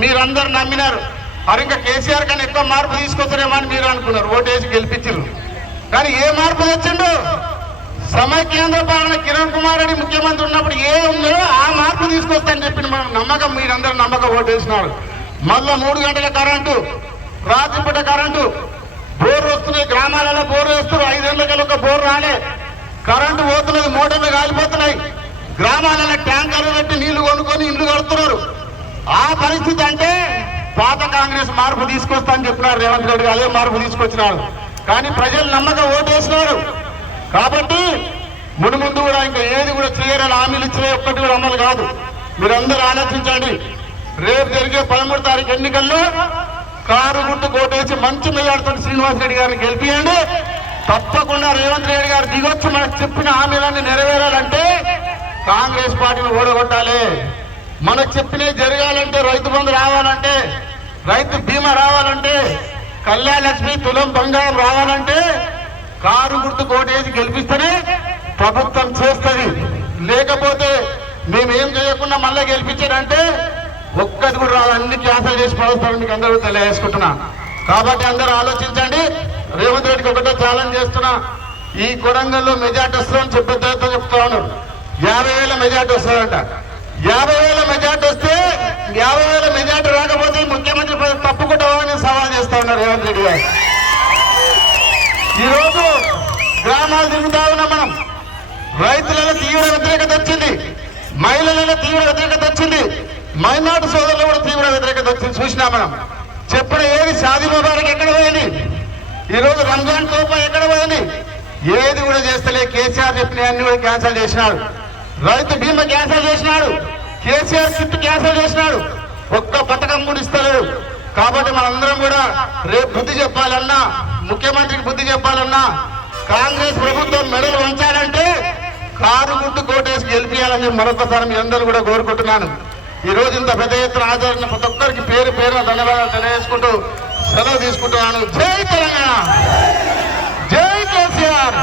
మీరందరు నమ్మినారు. మరి ఇంకా కేసీఆర్ కన్నా ఎక్కువ మార్పు తీసుకొస్తారేమో అని మీరు అనుకున్నారు. ఓటేసి గెలిపించారు కానీ ఏ మార్పు తెచ్చిండు సమైక్యాంధ్ర పాలన కిరణ్ కుమార్ రెడ్డి ముఖ్యమంత్రి ఉన్నప్పుడు ఏ ఉందో ఆ మార్పు తీసుకొస్తానని చెప్పిన మనం నమ్మకం మీరందరూ నమ్మకం ఓటేసినారు. మళ్ళా మూడు గంటల కరెంటు రాత్రిపూట కరెంటు బోర్లు వస్తున్నాయి గ్రామాలలో బోర్లు వేస్తున్నారు. ఐదేళ్ళకి ఒక బోర్ రాలే. కరెంటు పోతున్నది మోటార్లు కాలిపోతున్నాయి. గ్రామాలలో ట్యాంకర్లు పెట్టి నీళ్ళు కొనుక్కొని ఇల్లు కడుతున్నారు. ఆ పరిస్థితి అంటే పాత కాంగ్రెస్ మార్పు తీసుకొస్తా అని చెప్పినారు రేవంత్ రెడ్డి అదే మార్పు తీసుకొచ్చినారు. కానీ ప్రజలు నమ్మకం ఓటేసినారు. కాబట్టి ముడి ముందు కూడా ఇంకా ఏది కూడా చేయరని హామీలు ఇచ్చే ఒక్కటి కూడా అమలు కాదు. మీరందరూ ఆలోచించండి. రేపు జరిగే పదమూడు తారీఖు ఎన్నికల్లో కారు గుర్తు కోటేసి మంచి మెజార్టీతో శ్రీనివాస్ రెడ్డి గారిని గెలిపియండి. తప్పకుండా రేవంత్ రెడ్డి గారు దిగొచ్చి మనకు చెప్పిన హామీలన్నీ నెరవేరాలంటే కాంగ్రెస్ పార్టీని ఓడగొట్టాలి. మనకు చెప్పినవి జరగాలంటే రైతు బంధు రావాలంటే రైతు బీమా రావాలంటే కళ్యాణ లక్ష్మి తులం బంగారం రావాలంటే కారు గుర్తు కోటేసి గెలిపిస్తేనే ప్రభుత్వం చేస్తుంది. లేకపోతే మేమేం చేయకుండా మళ్ళీ గెలిపించారంటే ఒక్కది కూడా రాదు. అన్ని క్యాన్సల్ చేసి పడతారని మీకు అందరూ తెలియజేసుకుంటున్నా కాబట్టి అందరూ ఆలోచించండి. రేవంత్ రెడ్డికి ఒకటే ఛాలెంజ్ చేస్తున్నా. ఈ కొడంగల్లో మెజార్టీ వస్తుందని చెప్పేతో చెప్తా ఉన్నారు. యాభై వేల మెజార్టీ వస్తుందంట. యాభై వేల మెజార్టీ వస్తే యాభై వేల మెజార్టీ రాకపోతే ముఖ్యమంత్రి తప్పుకుంటామని సవాల్ చేస్తా ఉన్నారు రేవంత్ రెడ్డి గారు. ఈ రోజు గ్రామాలు తిరుగుతా ఉన్నాం మనం. రైతులలో తీవ్ర వ్యతిరేకత వచ్చింది. మహిళలలో తీవ్ర వ్యతిరేకత వచ్చింది. మైనార్టీ సోదరులు కూడా తీవ్ర వ్యతిరేకత వచ్చింది. చూసినా మనం. చెప్పిన ఏది షాదీ ముబారక్ ఎక్కడ పోయింది? ఈ రోజు రంజాన్ తోపా ఎక్కడ పోయింది? ఏది కూడా చేస్తలే. కేసీఆర్ చెప్పిన అన్ని కూడా క్యాన్సిల్ చేసినాడు. రైతు బీమా క్యాన్సిల్ చేసినాడు. కేసీఆర్ కిట్ క్యాన్సిల్ చేసినాడు. ఒక్క పథకం కూడా ఇస్తలేదు. కాబట్టి మనందరం కూడా రేపు బుద్ధి చెప్పాలన్నా ముఖ్యమంత్రికి బుద్ధి చెప్పాలన్నా కాంగ్రెస్ ప్రభుత్వం మెడలు ఉంచాలంటే కారు గుట్టు కోటేసి గెలిపించాలని మరొకసారి మీ అందరూ కూడా కోరుకుంటున్నాను. ఈ రోజు ఇంత పెద్ద ఎత్తున ఆదరణ ప్రతి ఒక్కరికి పేరు పేరున ధన్యవాదాలు తెలియజేసుకుంటూ సెలవు తీసుకుంటున్నాను. జై తెలంగాణ! జై కేసీఆర్!